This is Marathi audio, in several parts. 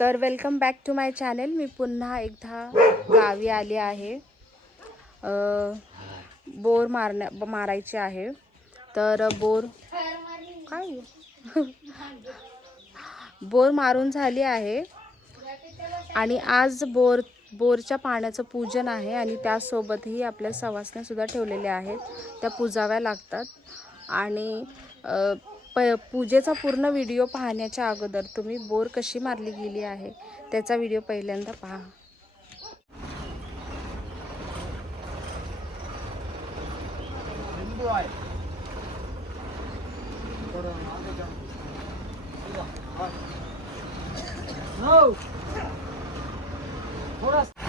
तर welcome back to my channel. मी पुन्हा एकदा गावी आली आहे. बोर मारण्या मारायचे आहे. तर बोर काय? बोर मारून झाली आहे. आणि आज बोर बोरच्या पाण्याचं पूजन आहे आणि त्यासोबतही आपल्या सवासण्या सुद्धा ठेवलेल्या आहेत. त्या पूजाव्या लागतात. आणि प पूजेचा पूर्ण व्हिडिओ पाहण्याच्या अगोदर तुम्ही बोर कशी मारली गेली आहे त्याचा व्हिडिओ पहिल्यांदा पहा. खुरप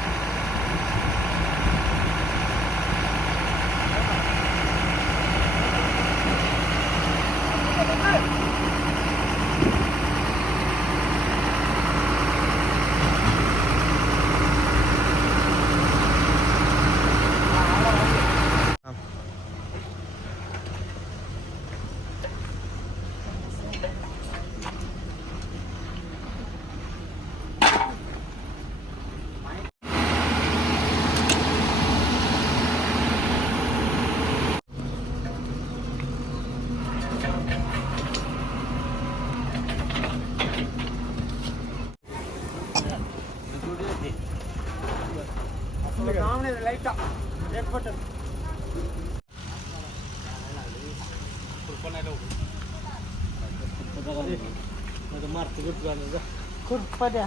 द्या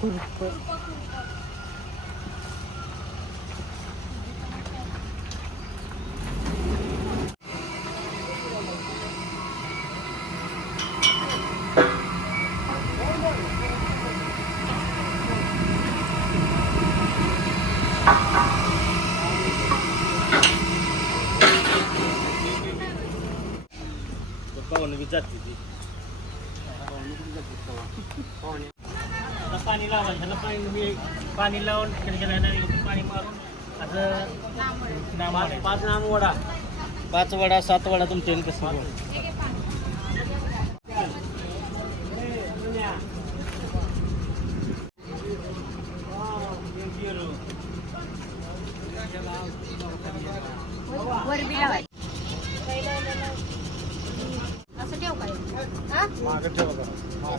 खुरप पाणी लावा ह्याला पाणी मी पाणी लावून ह्याला पाणी मारून असं पाच नाम वडा. पाच वडा सात वडा तुमच्या इकडे कसं मागं ठेवा जरा.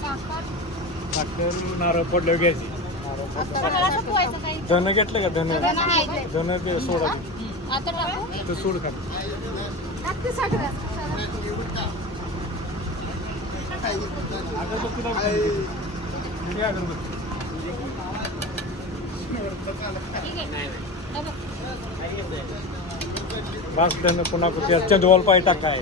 साखर. नारळ घ्यायची. धन घेतलं का? धन. धन ते सोडा. ते सोड का अगरबत्ती लावून ठेव. अगरबत्ती बस धन पुन्हा त्याच्या पाय टाकाय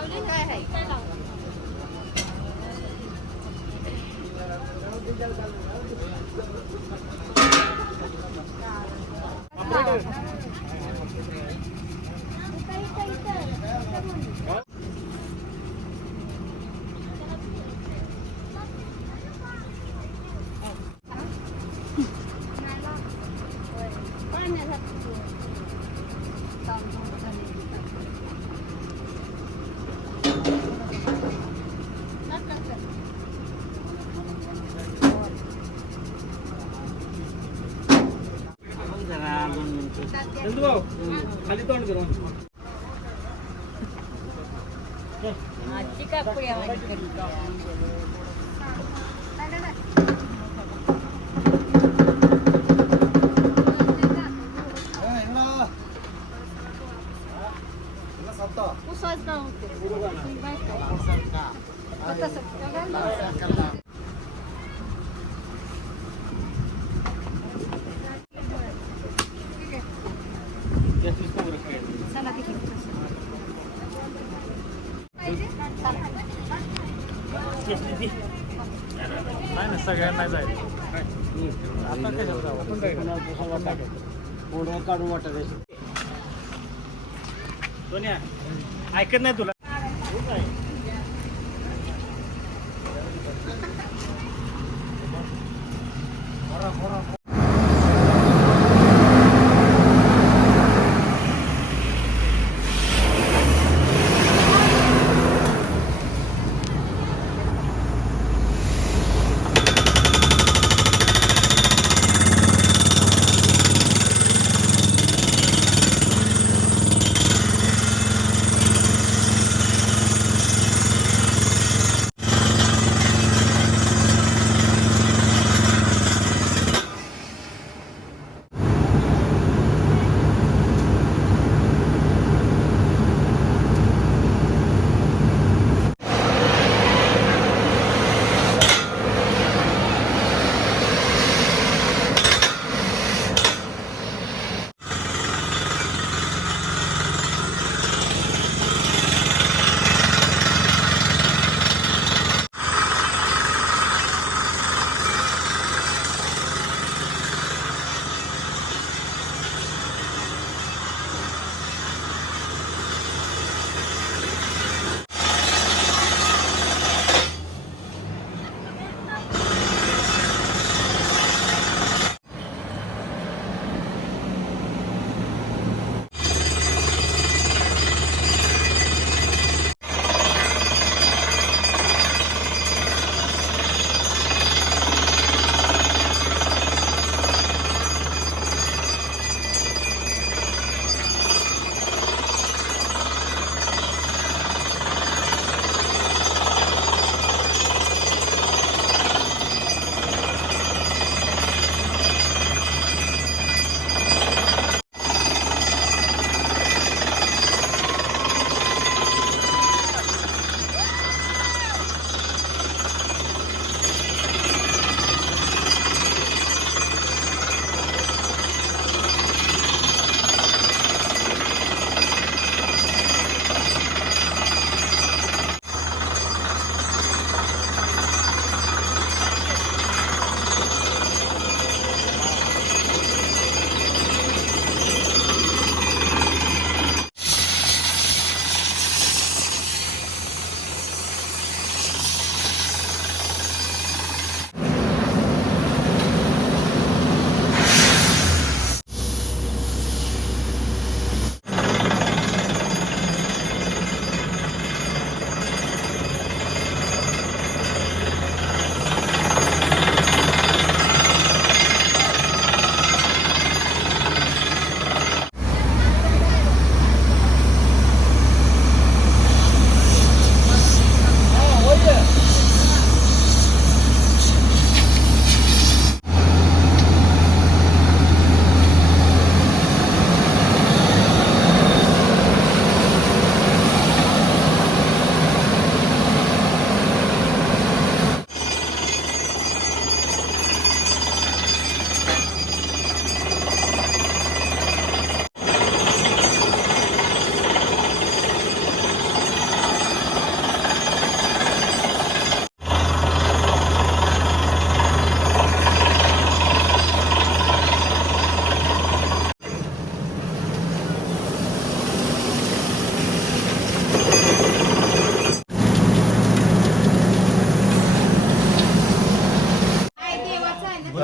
गाडी काय बंडी खाली तोंड करू ऐकत नाही तुला.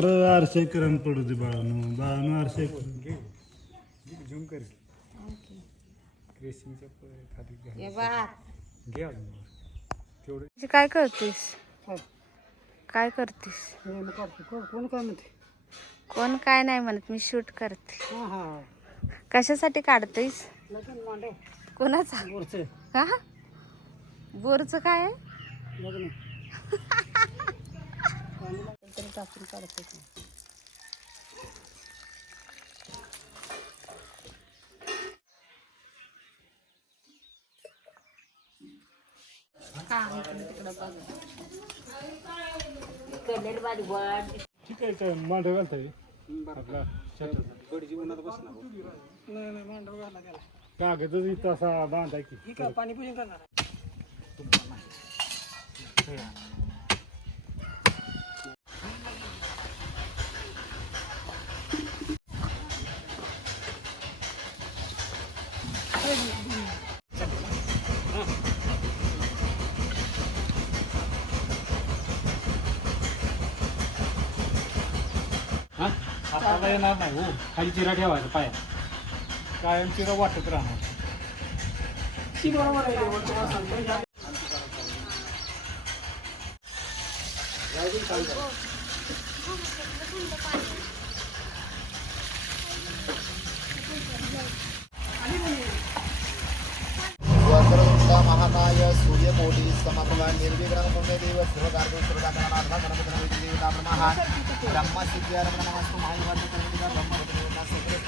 अरे करण पडू दे बाळानो बाळानो आरशे झूम कर रेसिंगच्या खाली घ्या बा. घे अजून तेवढं. काय करतेस? काय? करतेस? कोण काय म्हणते? कोण काय नाही म्हणत मी शूट करते. हा हा. कशासाठी काढतेस लग्न मांडव कोणाचा? वरचं का बोरचं काय आहे? लग्न टाकून काढते ठीक आहे काय मांडव घालताय? आपला छताचा नाही नाही मांडव घाला त्याला. कागदच इथं असा बांधाय की. ठीक आहे पाणी पूजन करणार हाताला येणार नाही हो खाली चिरा ठेवायचा पाया कायम तिला वाटत राहणार वक्रतुंड महाकाय सूर्यकोटी समप्रभा निर्विघ्न पुण्यदेव सर्वकार्य सर्वकारणा गणपती देवता ब्रह्मा ब्रह्म सिद्ध्यारमणमस्तु महायुवाद कर्मिका ब्रह्म देवता सकल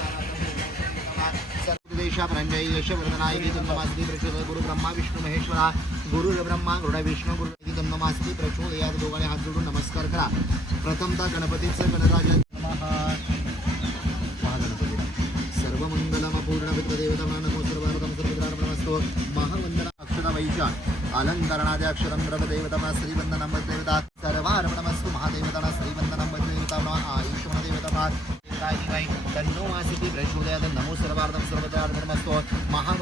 देशा प्रणय यशवर्धनाय नमास्ति प्रचोदय गुरु ब्रह्मा विष्णू महेश्वरा गुरु ब्रह्मा गुरुडा विष्णू गुरु नमास्ति प्रचोदयात दोघांनी हात जोडून नमस्कार करा। प्रथमतः गणपतीचं गणराज नमः महागणपती। सर्व मंगलम पूर्ण विद्यदेवता नमो सर्वार्थम सर्वद्रार्पणमस्तु महावंदना वैशान अलंकरणादि अक्षरं द्रवदेवता श्रीवंदनं देवता सर्वार्पणमस्तु महादेवता श्रीवंदनं देवता आयुष्मण देवता तन्नो वासिति प्रचोदयात्। नमो सर्वार्थं सर्वद्रार्पणमस्तु महा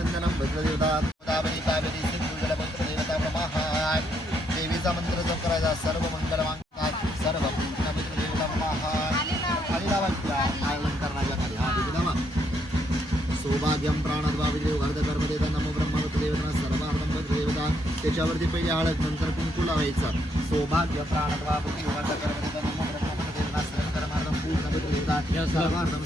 त्याच्यावरती पहिले हळद नंतर कुंकू लावायचं. सौभाग्य देवता सर्वकर्मार्थम पूर्ण देवता सर्वार्थम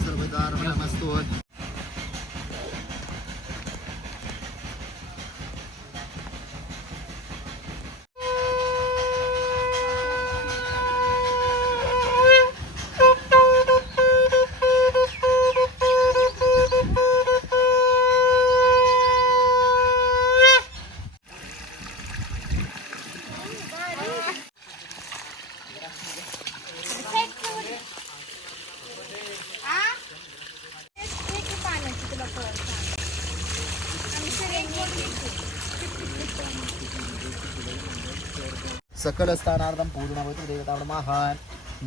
सकल स्थानार्थम पूर्णपवित्र देवतावण महान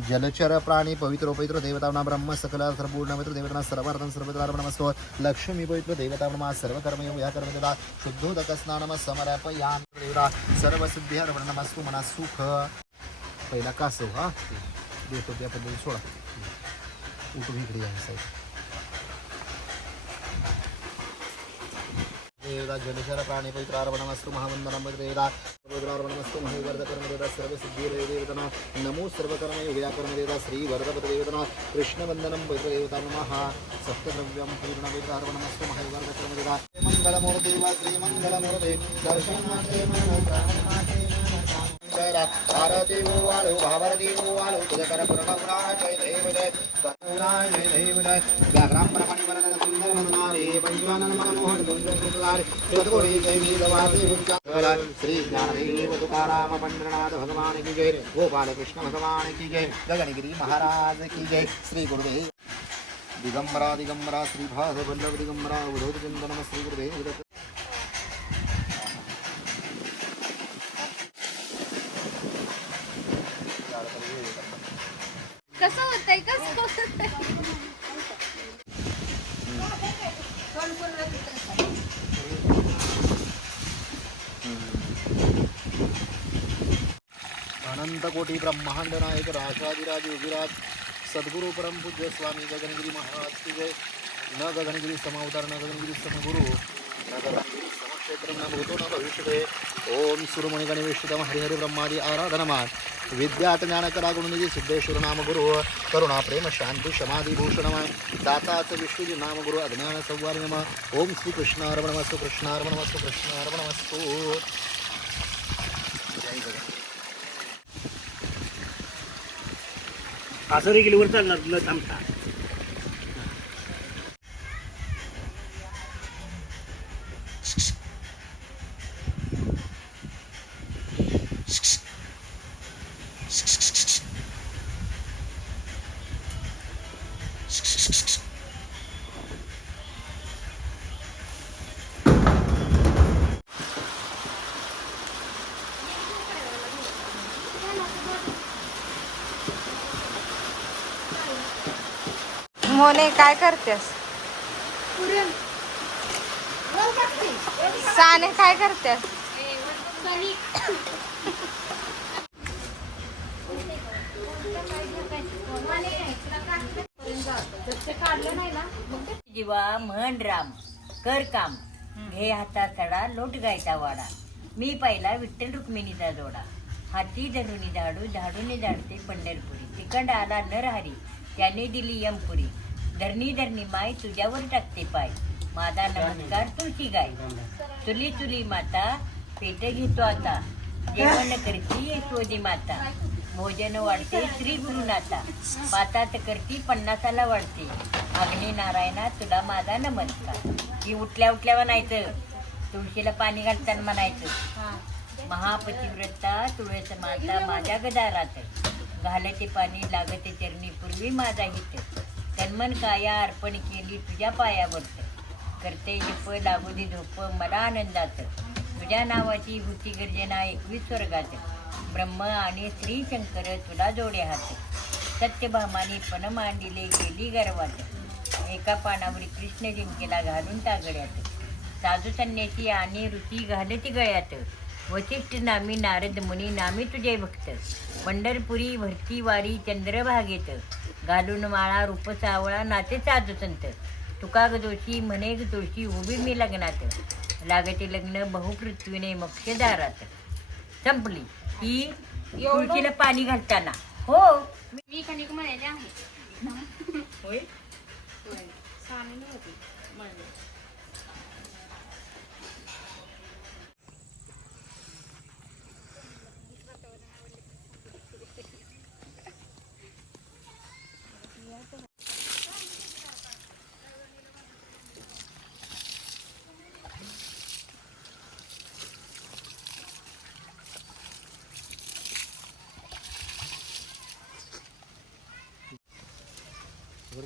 जलचर प्राणी पवित्र पवित्र देवता ब्रह्म सकल पूर्ण पवित्र देवता सर्वार्थम सर्वद्रार्पणमस्तो लक्ष्मी पवित्र देवता ब्रह्मा सर्व कर्मयोग या कर्म शुद्धोदक स्नानम समर्प या देवता। सर्व सिद्धी अर्पणमस्तु मना सुख। पहिला कासव हा? देतो त्या पद्धती सोडा. उठून इकडे या साईड. देवता जलचर प्राणी पवित्र अर्पणमस्तु महावंदनम देवता सर्वद्रार्पणमस्तु सर्व सिद्धी देवतना नमो सर्व कर्म योगया कर्मदेवता श्री वरदपत देवतना कृष्णवंदनम पवित्र नमः सप्तद्रव्यम पूर्ण पवित्र अर्पणमस्तु दर्शन भारती वालो भारती वालो तुझकर पुरणपुराण जय देव जय जय देव जय व्याघ्राम प्रमाणी वरदन सुंदर मनमारे पंचानन मनमोहन सुंदर सद्गुणी जय नीलवासी उच्चार श्री ज्ञानदेव तुकाराम पंडरनाथ भगवान की जय गोपाल कृष्ण भगवान की जय गगनगिरी महाराज की जय श्री गुरुदेव दिगंबरा दिगंबरा श्री भास वल्लभ दिगंबरा उधोत चंदनम श्री गुरुदेव अनंत ब्रह्मांड नायक राजाधिराज योगीराज सद्गुरु परम पूज्य स्वामी गगनगिरी महाराज की जय। न गगनगिरी समावतार, न गगनगिरी समगुरु। न गगनगिरी समक्षेत्र न भूतो न भविष्यते। ओम सुरमणि गणवेशितम हरिहरि ब्रह्मादि आराधनमान विद्यात ज्ञान करा गुणनिधी सिद्धेश्वर नाम गुरु। करुणा, प्रेम, शांती, समाधी भूषणमय दाताच विष्णुजी नाम गुरु। अज्ञान संवारी नम। ओम श्री कृष्णार्पणमस्तु कृष्णार्पणमस्तु कृष्णार्पणमस्तु। जय जगन्नाथ। असं रेगेलीवर चालणार तुला थांबता मोने काय करतेस? साने काय करतेस? जीवा म्हण राम कर काम. घे हाता सडा लोट गायचा वाडा. मी पहिला विठ्ठल रुक्मिणीचा जोडा. हाती धरुनी झाडू झाडूने झाडते पंढरपुरी. तिकंड आला नरहरी. त्याने दिली यमपुरी. धरणी धरणी माय तुझ्यावर टाकते पाय. माझा नमस्कार तुळशी गाय तुली तुली माता पेट घेतो आता. जेवण करती यशोदी माता. भोजन वाढते श्री गुरुनाथा पातात करती पन्नासाला वाढते. अग्नी नारायणा तुला माझा नमस्कार. की उठल्या उठल्या म्हणायचं. तुळशीला पाणी घालताना म्हणायचं. महापतिव्रता तुळस माता माझ्या गदारात घालते पाणी लागते चरणी पूर्वी माझा हित. तन्मन काया अर्पण केली तुझ्या पायावरचं करते जप दागोदी झोप मला आनंदात. तुझ्या नावाची भूती गर्जना एकवीस स्वर्गात ब्रह्म आणि श्री शंकर तुला जोडे हात. सत्यभामाने पण मांडिले गेली गर्वात. एका पानावर कृष्ण जिंकेला घालून तागड्यात. साधू संन्यासी आणि ऋषी घालती गळ्यात. वशिष्ठ नामी नारद मुनी नामी तुझे भक्त. पंढरपुरी भरती वारी चंद्रभागेत. घालून माळा रूप सावळा नाते साधू संत. तुका ग दोषी म्हणे ग दोषी उभी मी लग्नात. लागते लग्न बहुपृथ्वीने मोक्षदारात. संपली. ही तुळशीला पाणी घालताना. हो. मी कणिक म्हणायचे आहे. होय?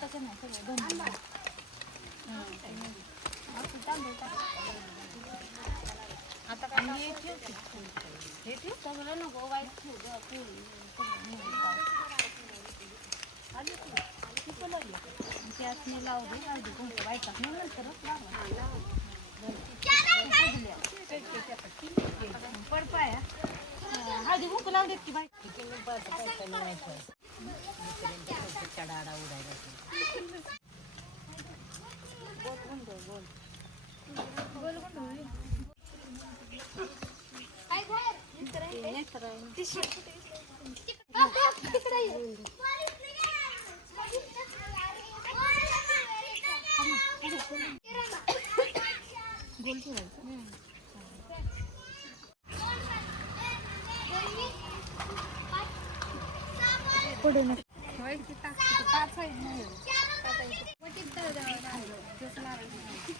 त्या हळदी नाही सगळं की बाई? काय हे ठेव हे ठेव सगळं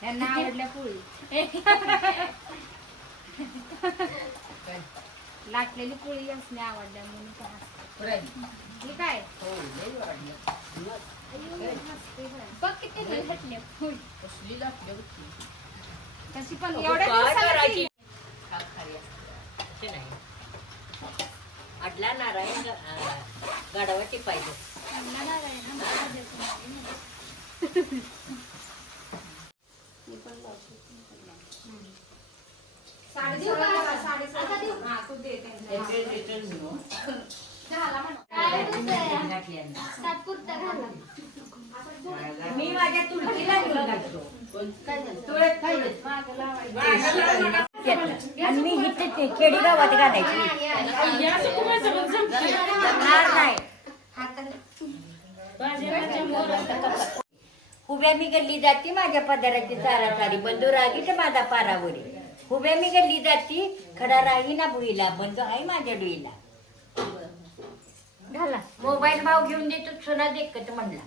त्यांना आवडल्या पोळी. लाटलेली पोळी असणे आवडल्या म्हणून काय? हे काय बघ किती लई हटल्या पोळी. कशी पण एवढ्या दिवसाला अडला नारायण गाढवाची पाहिजे. हा. मी माझ्या तुळशीला घेऊन घालतो तुळस तुळस. आणि मी इथे ते घालायची. नाही. हुब्या मी गल्ली जाती माझ्या पदराची चारा चारी बंधू रागी तर माझा पारावरी. हुब्या मी गल्ली जाती खडा राही ना भुईला बंधू आहे माझ्या डुईला. मोबाईल भाव घेऊन देतो सोना देखत म्हणला.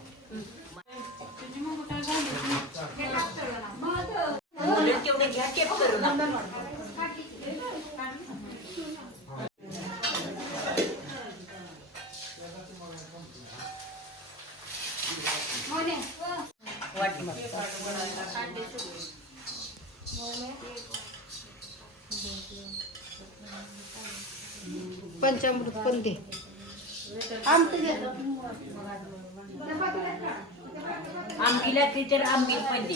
पंचामृत पण दे. आमटी दे. आंबीला ती तर आंबील पण दे.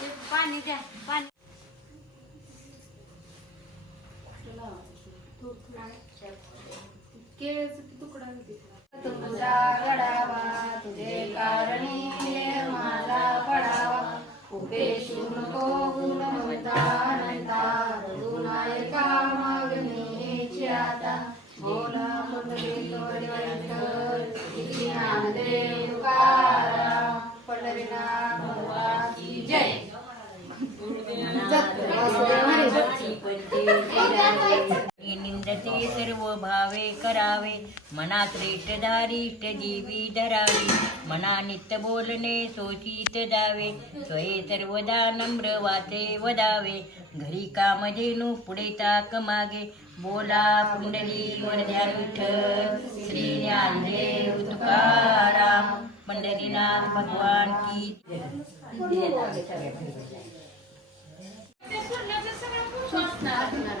पाणी द्या पाणी. तुझा गडावा तुझे कारणी माझा पडावा. उपेशू नको आता? निंदते सर्व भावे करावे मना श्रेष्ठ धारिष्ट जीवी धरावे. मना नित्य बोलणे सोचित जावे. स्वये सर्वदा नम्र वाचे वदावे. घरी कामधेनू पुढे ताक मागे. बोला पुंडली वर्ध्या विठ्ठल श्री ज्ञानदेव पंढरीनाथ भगवान की నాలుగున్నర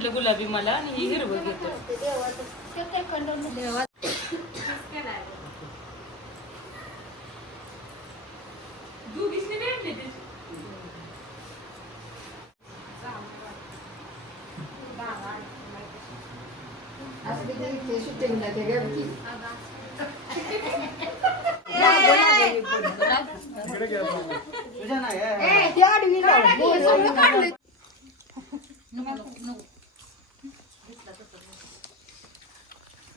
म्हटलं गुलाबी मला आणि ही हिरवं घेतो. दोघीसनी भेटले